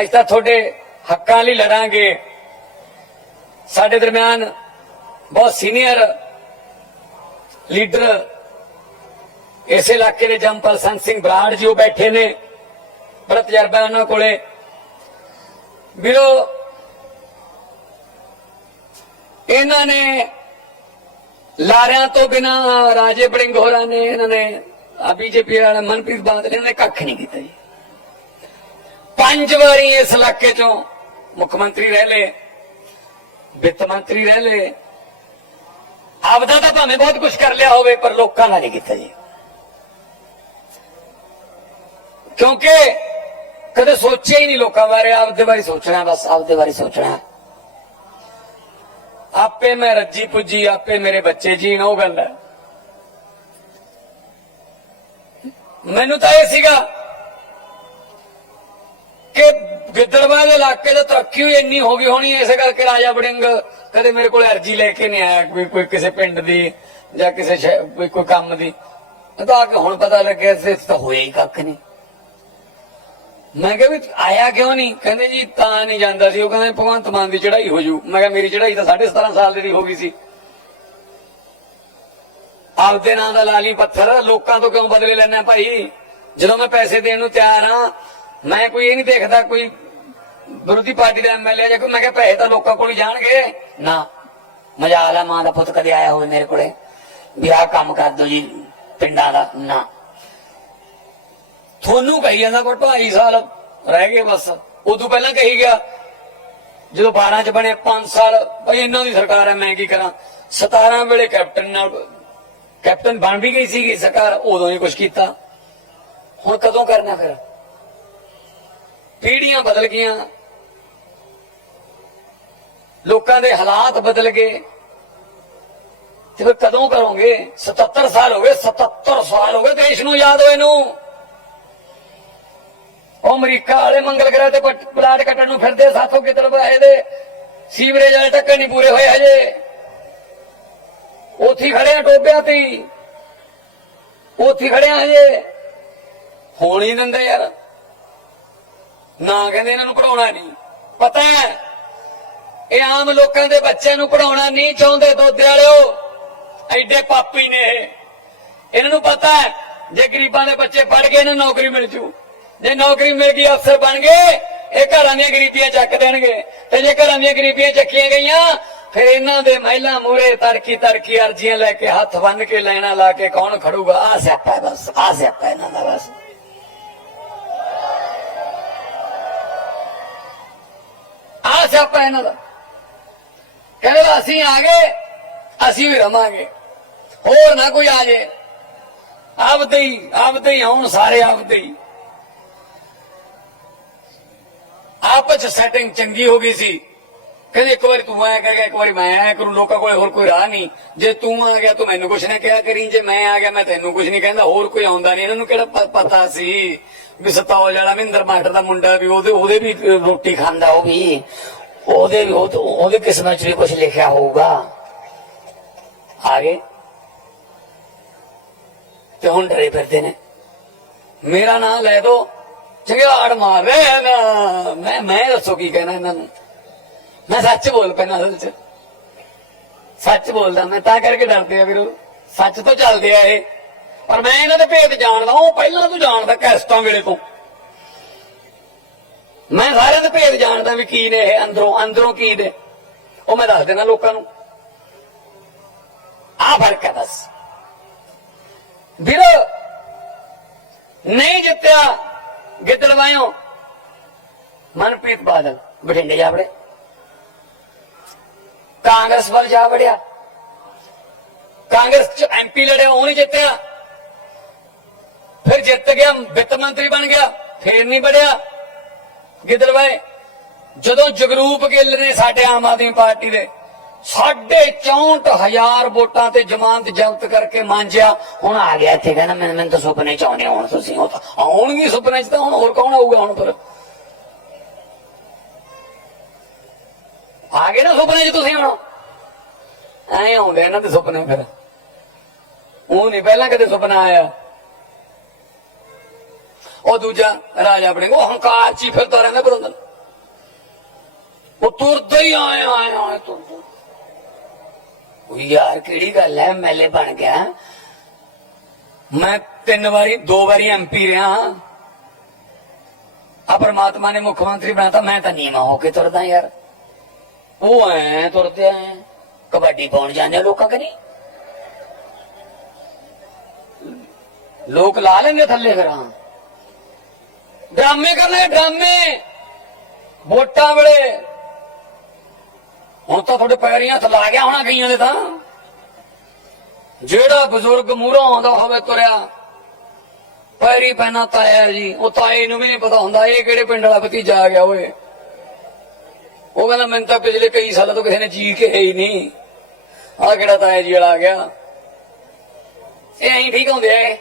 ਅੱਜ ਤਾਂ ਤੁਹਾਡੇ ਹੱਕਾਂ ਲਈ ਲੜਾਂਗੇ। ਸਾਡੇ ਦਰਮਿਆਨ ਬਹੁਤ ਸੀਨੀਅਰ ਲੀਡਰ ਇਸ ਇਲਾਕੇ ਦੇ ਜੰਪਲ ਸੰਤ ਸਿੰਘ ਬਰਾੜ ਜੀ ਉਹ ਬੈਠੇ ਨੇ ਬੜਾ ਤਜਰਬਾ ਉਹਨਾਂ ਕੋਲੇ। ਵੀਰੋ, ਇਹਨਾਂ ਨੇ ਲਾਰਿਆਂ ਤੋਂ ਬਿਨਾ ਰਾਜੇ ਬੜਿੰਗ ਹੋਰਾਂ ਨੇ, ਇਹਨਾਂ ਨੇ ਆ ਬੀਜੇਪੀ ਵਾਲਾ ਮਨਪ੍ਰੀਤ ਬਾਦਲ, ਇਹਨਾਂ ਨੇ ਕੱਖ ਨਹੀਂ ਕੀਤਾ ਜੀ। ਪੰਜ ਵਾਰੀ ਇਸ ਇਲਾਕੇ ਚੋਂ ਮੁੱਖ ਮੰਤਰੀ ਰਹਿ ਲਏ, ਵਿੱਤ ਮੰਤਰੀ ਰਹਿ ਲਏ। ਆਪਦਾ ਤਾਂ ਭਾਵੇਂ ਬਹੁਤ ਕੁਝ ਕਰ ਲਿਆ ਹੋਵੇ, ਪਰ ਲੋਕਾਂ ਦਾ ਨਹੀਂ ਕੀਤਾ ਜੀ। ਕਿਉਂਕਿ ਕਦੇ ਸੋਚਿਆ ਹੀ ਨਹੀਂ ਲੋਕਾਂ ਬਾਰੇ, ਆਪਦੇ ਬਾਰੇ ਸੋਚਣਾ, ਬਸ ਆਪਦੇ ਬਾਰੇ ਸੋਚਣਾ। ਆਪੇ ਮੈਂ ਰੱਜੀ ਪੁੱਜੀ, ਆਪੇ ਮੇਰੇ ਬੱਚੇ ਜੀਣ, ਉਹ ਗੱਲ ਹੈ। ਮੈਨੂੰ ਤਾਂ ਇਹ ਸੀਗਾ ਇਲਾਕੇ ਦਾ ਤਰੱਕੀ ਹੋਈ ਇੰਨੀ ਹੋ ਗਈ ਹੋਣੀ, ਇਸੇ ਕਰਕੇ ਰਾਜਾ ਬੜਿੰਗ ਕਦੇ ਮੇਰੇ ਕੋਲ ਅਰਜੀ ਲੈ ਕੇ ਨਹੀਂ ਆਇਆ ਕੋਈ ਕੋਈ ਕਿਸੇ ਪਿੰਡ ਦੀ ਜਾਂ ਕਿਸੇ ਕੋਈ ਕੋਈ ਕੰਮ ਦੀ। ਤਾਂ ਆ ਹੁਣ ਪਤਾ ਲੱਗਿਆ ਇਸ ਤਾਂ ਹੋਇਆ ਹੀ ਕੱਖ ਨਹੀਂ। ਮੈਂ ਕਿਹਾ ਵੀ ਆਇਆ ਕਿਉਂ ਨਹੀਂ? ਕਹਿੰਦੇ ਜੀ ਤਾਂ ਨਹੀਂ ਜਾਂਦਾ ਸੀ। ਉਹ ਕਹਿੰਦੇ ਭਗਵੰਤ ਮਾਨ ਦੀ ਚੜ੍ਹਾਈ ਹੋ ਜੂ। ਮੈਂ ਕਿਹਾ ਮੇਰੀ ਚੜ੍ਹਾਈ ਤਾਂ 17.5 ਸਾਲ ਦੀ ਹੋ ਗਈ ਸੀ। ਆਪਦੇ ਨਾਂ ਦਾ ਲਾਲੀ ਪੱਥਰ, ਲੋਕਾਂ ਤੋਂ ਕਿਉਂ ਬਦਲੇ ਲੈਣਾ ਭਾਈ? ਜਦੋਂ ਮੈਂ ਪੈਸੇ ਦੇਣ ਨੂੰ ਤਿਆਰ ਹਾਂ, ਮੈਂ ਕੋਈ ਇਹ ਨਹੀਂ ਦੇਖਦਾ ਕੋਈ ਵਿਰੋਧੀ ਪਾਰਟੀ ਦਾ ਐਮਐਲਏ ਜਾਂ ਕੋਈ ਮੈਂ ਕਿਹਾ ਪੈਸੇ ਤਾਂ ਲੋਕਾਂ ਕੋਲ ਹੀ ਜਾਣਗੇ। ਨਾ, ਮਜਾਲ ਆ, ਮਾਂ ਦਾ ਪੁੱਤ ਕਦੇ ਆਇਆ ਹੋਵੇ ਮੇਰੇ ਕੋਲੇ। ਵੀ ਆਹ ਕੰਮ ਕਰ ਦੋ ਜੀ, ਪਿੰਡਾਂ ਦਾ, ਨਾ। ਤੁਹਾਨੂੰ ਕਹੀ ਜਾਂਦਾ ਕੋਲ 2.5 ਸਾਲ ਰਹਿ ਗਏ ਬਸ। ਉਦੋਂ ਪਹਿਲਾਂ ਕਹੀ ਗਿਆ, ਜਦੋਂ 12 ਚ ਬਣੇ 5 ਸਾਲ, ਬਈ ਇਹਨਾਂ ਦੀ ਸਰਕਾਰ ਹੈ ਮੈਂ ਕੀ ਕਰਾਂ? 17 ਵੇਲੇ ਕੈਪਟਨ ਨਾਲ, ਕੈਪਟਨ ਬਣ ਵੀ ਗਈ ਸੀਗੀ ਸਰਕਾਰ, ਉਦੋਂ ਹੀ ਕੁਝ ਕੀਤਾ। ਹੁਣ ਕਦੋਂ ਕਰਨਾ ਫਿਰ? ਪੀੜੀਆਂ ਬਦਲ ਗਈਆਂ। ਲੋਕਾਂ ਦੇ ਹਾਲਾਤ ਬਦਲ ਗਏ। ਤੇ ਫਿਰ ਕਦੋਂ ਕਰੋਗੇ? 77 ਸਾਲ ਹੋ ਗਏ 77 ਸਾਲ ਹੋ ਗਏ ਦੇਸ਼ ਨੂੰ ਯਾਦ ਹੋਏ ਨੂੰ। ਉਹ ਅਮਰੀਕਾ ਵਾਲੇ ਮੰਗਲ ਗ੍ਰਹਿ ਤੇ ਪਲਾਟ ਕੱਟਣ ਨੂੰ ਫਿਰਦੇ, ਸਾਥੋਂ ਕਿਤਰ ਬਾਏ ਦੇ ਸੀਵਰੇਜ ਵਾਲੇ ਟੱਕਰ ਨਹੀਂ ਪੂਰੇ ਹੋਏ ਹਜੇ। ਉੱਥੇ ਹੀ ਖੜੇ ਆ ਟੋਬਿਆਂ ਤੇ ਉੱਥੇ ਹੀ ਖੜੇ ਆ ਹਜੇ। ਹੋਣ ਹੀ ਦਿੰਦੇ ਯਾਰ। ਨਾ ਕਹਿੰਦੇ ਇਹਨਾਂ ਨੂੰ ਭਰਾਉਣਾ ਨਹੀਂ। ਪਤਾ ਹੈ ਇਹ ਆਮ ਲੋਕਾਂ ਦੇ ਬੱਚਿਆਂ ਨੂੰ ਪੜਾਉਣਾ ਨਹੀਂ ਚਾਹੁੰਦੇ ਦੁੱਧ ਵਾਲਿਓ। ਐਡੇ ਪਾਪੀ ਨੇ ਇਹ। ਇਹਨਾਂ ਨੂੰ ਪਤਾ ਹੈ, ਜੇ ਗਰੀਬਾਂ ਦੇ ਬੱਚੇ ਪੜ ਗਏ ਇਹਨਾਂ ਨੌਕਰੀ ਮਿਲ ਜੂ। ਜੇ ਨੌਕਰੀ ਮਿਲ ਗਈ, ਅਫਸਰ ਬਣ ਗਏ, ਇਹ ਘਰਾਂ ਦੀਆਂ ਗਰੀਬੀਆਂ ਚੱਕ ਦੇਣਗੇ। ਤੇ ਜੇ ਘਰਾਂ ਦੀਆਂ ਗਰੀਬੀਆਂ ਚੱਕੀਆਂ ਗਈਆਂ, ਫਿਰ ਇਹਨਾਂ ਦੇ ਮਹਿਲਾ ਮੂਰੇ ਤੜਕੀ ਤੜਕੀ ਅਰਜ਼ੀਆਂ ਲੈ ਕੇ ਹੱਥ ਬੰਨ ਕੇ ਲੈਣਾ ਲਾ ਕੇ ਕੌਣ ਖੜੂਗਾ? ਆ ਸਿਆਪਾ ਬਸ, ਆ ਸਿਆਪਾ ਇਹਨਾਂ ਦਾ ਬਸ। ਆ ਸਿਆਪਾ ਇਹਨਾਂ ਦਾ। ਕਹਿੰਦੇ ਅਸੀਂ ਆ ਗਏ, ਅਸੀਂ ਵੀ ਰਵਾਂਗੇ। ਹੋਰ ਨਾ ਕੋਈ ਆ ਜੇ। ਆਪਦੇ ਹੀ ਆਪਦੇ ਹੀ ਆਉਣ ਸਾਰੇ ਆਪਦੇ ਹੀ। ਆਪਸ ਚ ਸੈਟਿੰਗ ਚੰਗੀ ਹੋ ਗਈ ਸੀ। ਕਹਿੰਦੇ ਇੱਕ ਵਾਰੀ ਤੂੰ ਆਇਆ ਕਰੇਗਾ ਇੱਕ ਵਾਰੀ ਮੈਂ ਆਇਆ ਕਰੂੰ, ਲੋਕਾਂ ਕੋਲ ਹੋਰ ਕੋਈ ਰਾਹ ਨਹੀਂ। ਜੇ ਤੂੰ ਆ ਗਿਆ, ਤੂੰ ਮੈਨੂੰ ਕੁਛ ਨਾ ਕਿਹਾ ਕਰੀ, ਜੇ ਮੈਂ ਆ ਗਿਆ, ਮੈਂ ਤੈਨੂੰ ਕੁਛ ਨਹੀਂ ਕਹਿੰਦਾ, ਹੋਰ ਕੋਈ ਆਉਂਦਾ ਨਹੀਂ। ਇਹਨਾਂ ਨੂੰ ਕਿਹੜਾ ਪਤਾ ਸੀ ਵੀ ਸਤੌਲ ਜਿਹੜਾ ਮਹਿੰਦਰ ਮਾਟਰ ਦਾ ਮੁੰਡਾ ਵੀ ਉਹਦੇ ਉਹਦੇ ਵੀ ਰੋਟੀ ਖਾਂਦਾ ਉਹ ਵੀ। ਉਹਦੇ ਵੀ ਉਹਦੇ ਕਿਸਮਤ ਚ ਵੀ ਕੁਝ ਲਿਖਿਆ ਹੋਊਗਾ। ਆ ਗਏ ਤੇ ਹੁਣ ਡਰੇ ਫਿਰਦੇ ਨੇ। ਮੇਰਾ ਨਾਮ ਲੈ ਦੋ। ਝਗੜਾੜ ਮਾਰ ਨਾ ਮੈਂ ਮੈਂ ਦੱਸੋ ਕੀ ਕਹਿਣਾ ਇਹਨਾਂ ਨੂੰ। ਮੈਂ ਸੱਚ ਬੋਲ ਪੈਣਾ ਅਸਲ ਚ। ਸੱਚ ਬੋਲਦਾ ਮੈਂ, ਤਾਂ ਕਰਕੇ ਡਰਦੇ ਆ ਵੀਰੋ ਸੱਚ ਤੋਂ ਚੱਲਦੇ ਆ ਇਹ। ਪਰ ਮੈਂ ਇਹਨਾਂ ਦੇ ਭੇਦ ਜਾਣਦਾ। ਉਹ ਪਹਿਲਾਂ ਤੋਂ ਜਾਣਦਾ ਕੈਸਟਾਂ ਵੇਲੇ ਤੋਂ। ਮੈਂ ਸਾਰਿਆਂ ਦੇ ਭੇਦ ਜਾਣਦਾ ਵੀ ਕੀ ਨੇ ਇਹ, ਅੰਦਰੋਂ ਅੰਦਰੋਂ ਕੀ ਦੇ ਉਹ ਮੈਂ ਦੱਸ ਦੇਣਾ ਲੋਕਾਂ ਨੂੰ। ਆ ਫ਼ਰਕ ਹੈ ਬਸ। ਵੀਰ, ਨਹੀਂ ਜਿੱਤਿਆ ਗਿੱਦੜਵਾਇਓ ਮਨਪ੍ਰੀਤ ਬਾਦਲ, ਬਠਿੰਡੇ ਜਾ ਵੜੇ। ਕਾਂਗਰਸ ਵੱਲ ਜਾ ਵੜਿਆ। ਕਾਂਗਰਸ ਚ ਐਮਪੀ ਲੜਿਆ, ਉਹ ਨਹੀਂ ਜਿੱਤਿਆ। ਫਿਰ ਜਿੱਤ ਗਿਆ, ਵਿੱਤ ਮੰਤਰੀ ਬਣ ਗਿਆ, ਫੇਰ ਨਹੀਂ ਵੜਿਆ। ਗਿੱਦੜਵਾਏ ਜਦੋਂ ਜਗਰੂਪ ਗਿੱਲ ਨੇ ਸਾਡੇ ਆਮ ਆਦਮੀ ਪਾਰਟੀ ਦੇ ਸਾਢੇ 64000 ਵੋਟਾਂ ਤੇ ਜ਼ਮਾਨਤ ਜ਼ਬਤ ਕਰਕੇ ਮਾਂਜਿਆ, ਹੁਣ ਆ ਗਿਆ ਇੱਥੇ ਕਹਿੰਦਾ ਮੈਂ ਮੈਨੂੰ ਤਾਂ ਸੁਪਨੇ ਚ ਆਉਣੇ ਹੁਣ ਤੁਸੀਂ, ਉਹ ਤਾਂ ਆਉਣਗੇ ਸੁਪਨੇ ਚ ਤਾਂ ਹੁਣ ਹੋਰ ਕੌਣ ਆਊਗਾ ਹੁਣ ਪਰ ਆ ਗਏ ਨਾ ਸੁਪਨੇ ਚ ਤੁਸੀਂ ਹੁਣ। ਐ ਆਉਂਦੇ ਇਹਨਾਂ ਦੇ ਸੁਪਨੇ ਫਿਰ। ਉਹ ਨਹੀਂ, ਪਹਿਲਾਂ ਕਦੇ ਸੁਪਨਾ ਆਇਆ। ਉਹ ਦੂਜਾ ਰਾਜਾ ਬਣੇ ਉਹ ਹੰਕਾਰ ਚ ਹੀ ਫਿਰਦਾ ਰਹਿੰਦਾ ਬਰੰਦਰ ਤੁਰਦਾ ਹੀ ਆਇਆ ਆਇਆ ਆਇਆ ਤੁਰਦਾ। ਉਹ ਯਾਰ ਕਿਹੜੀ ਗੱਲ ਐ ਮੈਲੇ ਬਣ ਗਿਆ। ਮੈਂ ਤਿੰਨ ਵਾਰੀ, ਦੋ ਵਾਰੀ ਐਮਪੀ ਰਿਹਾ। ਆ ਪਰਮਾਤਮਾ ਨੇ ਮੁੱਖ ਮੰਤਰੀ ਬਣਾਤਾ, ਮੈਂ ਤਾਂ ਨੀਵਾ ਹੋ ਕੇ ਤੁਰਦਾ ਯਾਰ। ਉਹ ਐ ਤੁਰਦੇ ਐ, ਕਬੱਡੀ ਪਾਉਣ ਜਾਂਦੇ ਆ ਲੋਕਾਂ ਕਨੀ। ਲੋਕ ਲਾ ਲੈਂਦੇ ਥੱਲੇ ਫਿਰ, ਹਾਂ। ਡਰਾਮੇ ਕਰਨੇ, ਡਰਾਮੇ। ਵੋਟਾਂ ਵੇਲੇ। ਹੁਣ ਤਾਂ ਤੁਹਾਡੇ ਪੈਰੀਆਂ ਹੱਥ ਲਾ ਗਿਆ ਹੋਣਾ ਗਈਆਂ ਦੇ ਤਾਂ। ਜਿਹੜਾ ਬਜ਼ੁਰਗ ਮੂਹਰੋਂ ਆਉਂਦਾ ਹੋਵੇ ਤੁਰਿਆ, ਪੈਰੀ ਪੈਣਾ ਤਾਇਆ ਜੀ, ਉਹ ਤਾਏ ਨੂੰ ਵੀ ਨਹੀਂ ਪਤਾ ਹੁੰਦਾ, ਇਹ ਕਿਹੜੇ ਪਿੰਡ ਵਾਲਾ ਭਤੀਜਾ ਆ ਗਿਆ ਓਏ। ਉਹ ਕਹਿੰਦਾ, ਮੈਨੂੰ ਤਾਂ ਪਿਛਲੇ ਕਈ ਸਾਲਾਂ ਤੋਂ ਕਿਸੇ ਨੇ ਜੀ ਕੇ ਹੀ ਨਹੀਂ। ਆ ਕਿਹੜਾ ਤਾਇਆ ਜੀ ਵਾਲਾ ਆ ਗਿਆ। ਇਹ ਐਂ ਠੀਕ ਹੁੰਦੇ ਆ